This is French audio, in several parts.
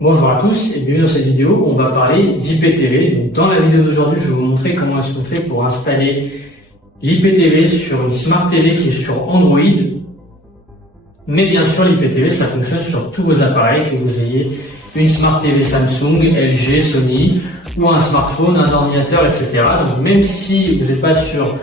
Bonjour à tous et bienvenue dans cette vidéo où on va parler d'IPTV. Donc, dans la vidéo d'aujourd'hui, je vais vous montrer comment est-ce qu'on fait pour installer l'IPTV sur une Smart TV qui est sur Android. Mais bien sûr, l'IPTV, ça fonctionne sur tous vos appareils, que vous ayez une Smart TV Samsung, LG, Sony, ou un smartphone, un ordinateur, etc. Donc même si vous n'êtes pas sur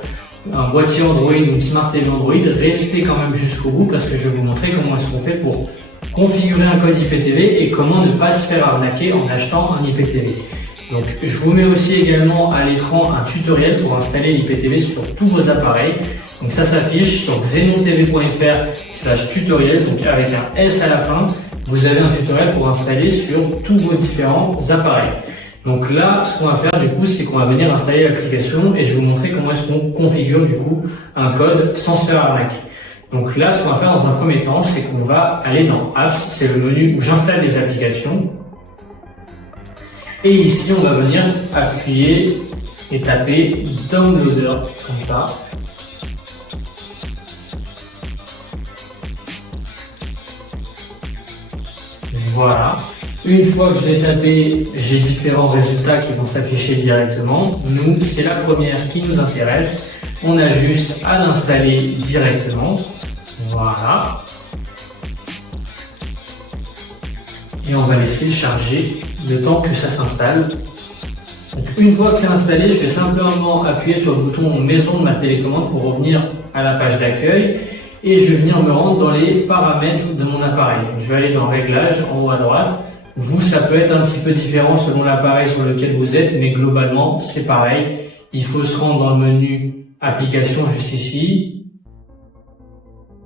un boîtier Android ou une Smart TV Android, restez quand même jusqu'au bout parce que je vais vous montrer comment est-ce qu'on fait pour configurer un code IPTV et comment ne pas se faire arnaquer en achetant un IPTV. Donc je vous mets aussi également à l'écran un tutoriel pour installer l'IPTV sur tous vos appareils. Donc ça s'affiche sur xenontv.fr/tutoriel, donc avec un S à la fin. Vous avez un tutoriel pour installer sur tous vos différents appareils. Donc là, ce qu'on va faire du coup, c'est qu'on va venir installer l'application et je vais vous montrer comment est-ce qu'on configure du coup un code sans se faire arnaquer. Donc là, ce qu'on va faire dans un premier temps, c'est qu'on va aller dans Apps, c'est le menu où j'installe les applications. Et ici, on va venir appuyer et taper Downloader, comme ça. Voilà. Une fois que je l'ai tapé, j'ai différents résultats qui vont s'afficher directement. Nous, c'est la première qui nous intéresse. On a juste à l'installer directement. Voilà. Et on va laisser charger le temps que ça s'installe. Une fois que c'est installé, je vais simplement appuyer sur le bouton maison de ma télécommande pour revenir à la page d'accueil. Et je vais venir me rendre dans les paramètres de mon appareil. Je vais aller dans Réglages en haut à droite. Vous, ça peut être un petit peu différent selon l'appareil sur lequel vous êtes, mais globalement, c'est pareil. Il faut se rendre dans le menu Applications juste ici.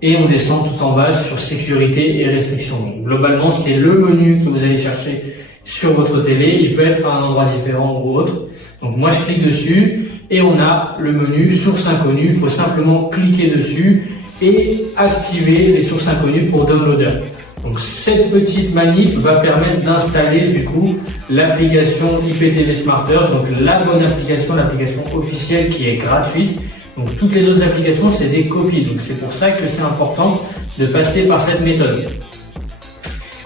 Et on descend tout en bas sur Sécurité et Restrictions. Donc, globalement, c'est le menu que vous allez chercher sur votre télé. Il peut être à un endroit différent ou autre. Donc moi, je clique dessus et on a le menu Sources inconnues. Il faut simplement cliquer dessus et activer les sources inconnues pour Downloader. Donc cette petite manip va permettre d'installer du coup l'application IPTV Smarters, donc la bonne application, l'application officielle qui est gratuite. Donc toutes les autres applications c'est des copies, donc c'est pour ça que c'est important de passer par cette méthode.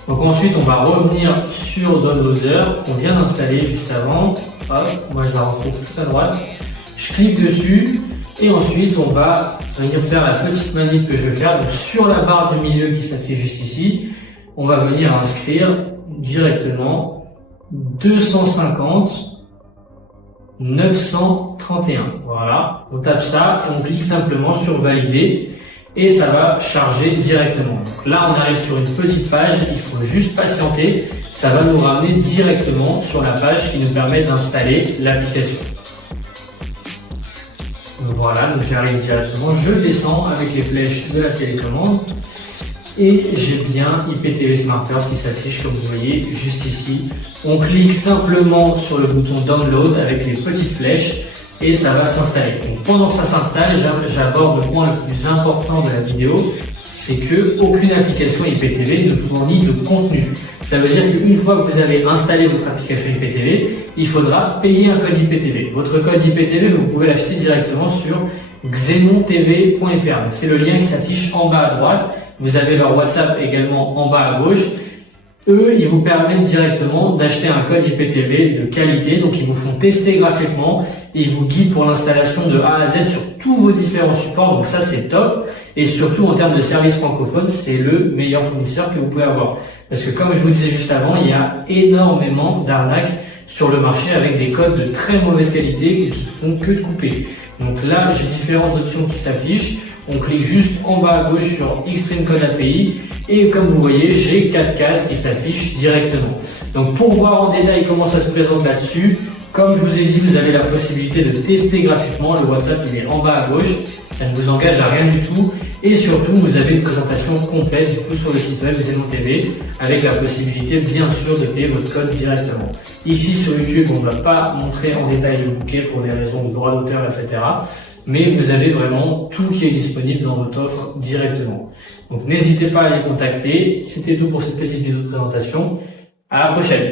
Donc ensuite on va revenir sur Downloader qu'on vient d'installer juste avant. Hop, moi je la retrouve tout à droite. Je clique dessus. Et ensuite, on va venir faire la petite manip que je vais faire. Donc, sur la barre du milieu qui s'affiche juste ici, on va venir inscrire directement 250 931. Voilà, on tape ça et on clique simplement sur valider et ça va charger directement. Donc là, on arrive sur une petite page, il faut juste patienter. Ça va nous ramener directement sur la page qui nous permet d'installer l'application. Voilà, donc j'arrive directement, je descends avec les flèches de la télécommande et j'ai bien IPTV Smarters qui s'affiche comme vous voyez juste ici. On clique simplement sur le bouton Download avec les petites flèches et ça va s'installer. Donc pendant que ça s'installe, j'aborde le point le plus important de la vidéo, c'est que aucune application IPTV ne fournit de contenu. Ça veut dire qu'une fois que vous avez installé votre application IPTV, il faudra payer un code IPTV. Votre code IPTV, vous pouvez l'acheter directement sur xenontv.fr. C'est le lien qui s'affiche en bas à droite. Vous avez leur WhatsApp également en bas à gauche. Eux, ils vous permettent directement d'acheter un code IPTV de qualité. Donc, ils vous font tester gratuitement et ils vous guident pour l'installation de A à Z sur tous vos différents supports. Donc, ça, c'est top. Et surtout, en termes de service francophone, c'est le meilleur fournisseur que vous pouvez avoir. Parce que comme je vous disais juste avant, il y a énormément d'arnaques sur le marché avec des codes de très mauvaise qualité qui ne font que de couper. Donc là, j'ai différentes options qui s'affichent. On clique juste en bas à gauche sur Extreme Code API et comme vous voyez, j'ai 4 cases qui s'affichent directement. Donc pour voir en détail comment ça se présente là-dessus, comme je vous ai dit, vous avez la possibilité de tester gratuitement. Le WhatsApp il est en bas à gauche, ça ne vous engage à rien du tout. Et surtout, vous avez une présentation complète du coup sur le site web XenoTV avec la possibilité bien sûr de payer votre code directement. Ici sur YouTube, on ne va pas montrer en détail le bouquet pour des raisons de droit d'auteur, etc. Mais vous avez vraiment tout qui est disponible dans votre offre directement. Donc n'hésitez pas à les contacter. C'était tout pour cette petite vidéo de présentation. À la prochaine.